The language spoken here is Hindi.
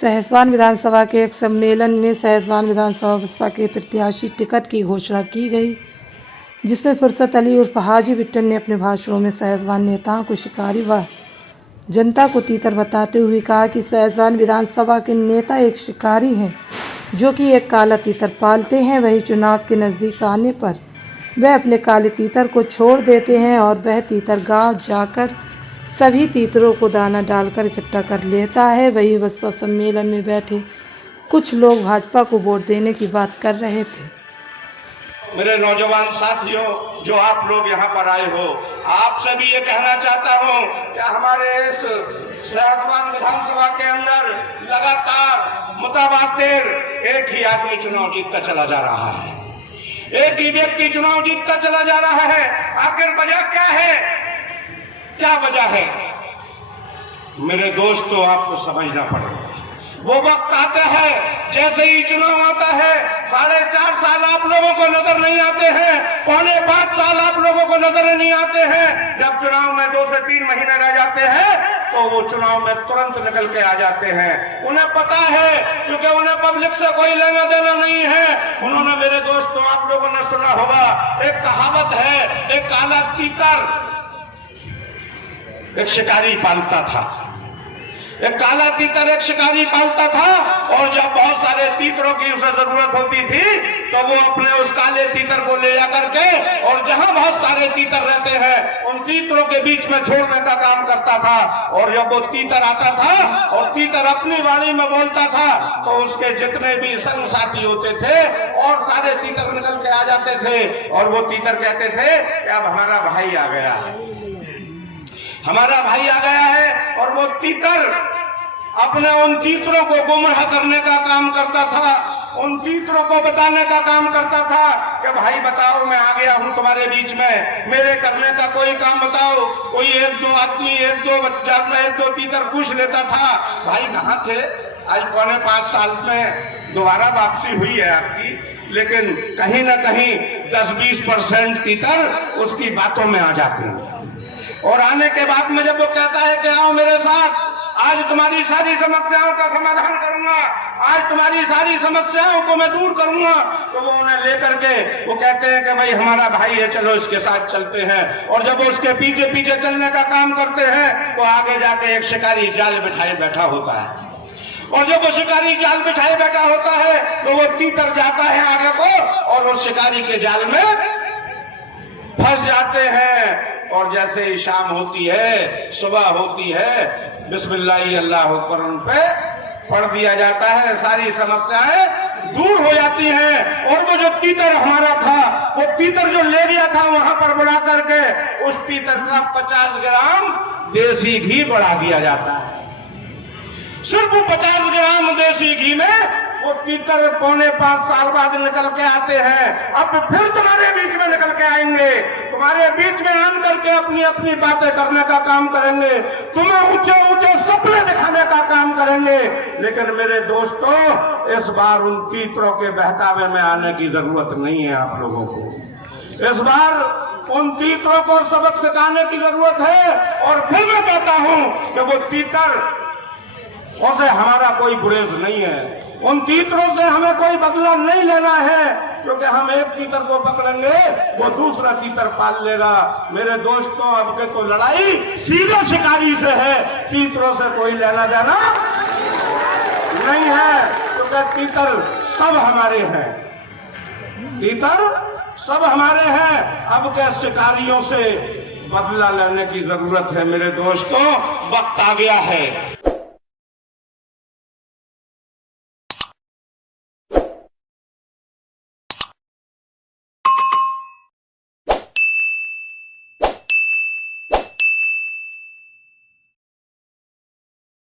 सहसवान विधानसभा के एक सम्मेलन में सहसवान विधानसभा बसपा के प्रत्याशी टिकट की घोषणा की गई, जिसमें फुरसत अली उर्फ हाजी बिट्टन ने अपने भाषणों में सहसवान नेताओं को शिकारी व जनता को तीतर बताते हुए कहा कि सहसवान विधानसभा के नेता एक शिकारी हैं जो कि एक काला तीतर पालते हैं। वही चुनाव के नज़दीक आने पर वह अपने काले तीतर को छोड़ देते हैं और वह तीतर गांव जाकर सभी तीतरों को दाना डालकर इकट्ठा कर लेता है। वही बसपा सम्मेलन में बैठे कुछ लोग भाजपा को वोट देने की बात कर रहे थे। मेरे नौजवान साथियों, जो आप लोग यहाँ पर आए हो, आपसे भी ये कहना चाहता हूँ कि हमारे इस सहसवान विधानसभा के अंदर लगातार मुताबातिर एक ही आदमी चुनाव जीतता चला जा रहा है, एक ही व्यक्ति चुनाव जीतता चला जा रहा है। आखिर वजह क्या है? क्या वजह है मेरे दोस्तों? आपको समझना पड़ेगा। वो वक्त आता है, जैसे ही चुनाव आता है, 4.5 साल आप लोगों को नजर नहीं आते हैं, 4.25 साल आप लोगों को नजर नहीं आते हैं। जब चुनाव में 2 से 3 महीने रह जाते हैं तो वो चुनाव में तुरंत निकल के आ जाते हैं। उन्हें पता है, क्योंकि उन्हें पब्लिक से कोई लेना देना नहीं है। उन्होंने, मेरे दोस्तों, आप लोगों ने सुना होगा, एक कहावत है, एक काला तीतर एक शिकारी पालता था। एक काला तीतर एक शिकारी पालता था, और जब बहुत सारे तीतरों की उसे जरूरत होती थी तो वो अपने उस काले तीतर को ले जाकर के, और जहां बहुत सारे तीतर रहते हैं उन तीतरों के बीच में छोड़ने का काम करता था। और जब वो तीतर आता था और तीतर अपनी वाणी में बोलता था तो उसके जितने भी संग साथी होते थे और सारे तीतर निकल के आ जाते थे, और वो तीतर कहते थे कि अब हमारा भाई आ गया है, हमारा भाई आ गया है। और वो तीतर अपने उन तीतरों को गुमराह करने का काम करता था, उन तीतरों को बताने का काम करता था कि भाई बताओ, मैं आ गया हूं तुम्हारे बीच में, मेरे करने का कोई काम बताओ। कोई 1-2 आदमी, 1-2 तीतर पूछ लेता था, भाई कहाँ थे? आज 4.25 साल में दोबारा वापसी हुई है आपकी, लेकिन कहीं ना कहीं 10-20% तीतर उसकी बातों में आ जाते हैं। और आने के बाद में जब वो कहता है कि आओ मेरे साथ, आज तुम्हारी सारी समस्याओं का समाधान करूंगा, आज तुम्हारी सारी समस्याओं को मैं दूर करूंगा, तो वो उन्हें लेकर के वो कहते हैं कि भाई हमारा भाई है, चलो इसके साथ चलते हैं। और जब वो उसके पीछे पीछे चलने का काम करते हैं तो आगे जाके एक शिकारी जाल बिठाए बैठा होता है, और जब वो शिकारी जाल बिठाए बैठा होता है तो वो तीतर जाता है आगे को, और वो शिकारी के जाल में फंस जाते हैं। और जैसे ही शाम होती है, सुबह होती है, बिस्मिल्लाह अल्लाह अकबर उन पे पढ़ दिया जाता है, सारी समस्याएं दूर हो जाती हैं। और वो जो तीतर हमारा था, वो तीतर जो ले गया था वहां पर बुला करके, उस तीतर का 50 ग्राम देसी घी बढ़ा दिया जाता है। सिर्फ 50 ग्राम देसी घी में वो तीतर 4.25 साल बाद निकल के आते हैं। अब फिर तुम्हारे बीच में निकल के आएंगे, तुम्हारे बीच में आन करके अपनी अपनी बातें करने का काम करेंगे, तुम्हें ऊंचे ऊंचे सपने दिखाने का काम करेंगे। लेकिन मेरे दोस्तों, इस बार उन तीतरों के बहकावे में आने की जरूरत नहीं है आप लोगों को। इस बार उन तीतरों को सबक सिखाने की जरूरत है। और फिर मैं कहता हूं कि वो तीतर से हमारा कोई गुरेज नहीं है, उन तीतरों से हमें कोई बदला नहीं लेना है, क्योंकि हम एक तीतर को पकड़ेंगे वो दूसरा तीतर पाल लेगा। मेरे दोस्तों, अब के तो लड़ाई सीधे शिकारी से है, तीतरों से कोई लेना देना नहीं है, क्योंकि तीतर सब हमारे हैं, तीतर सब हमारे हैं। अब के शिकारियों से बदला लेने की जरूरत है मेरे दोस्तों, वक्त आ गया है।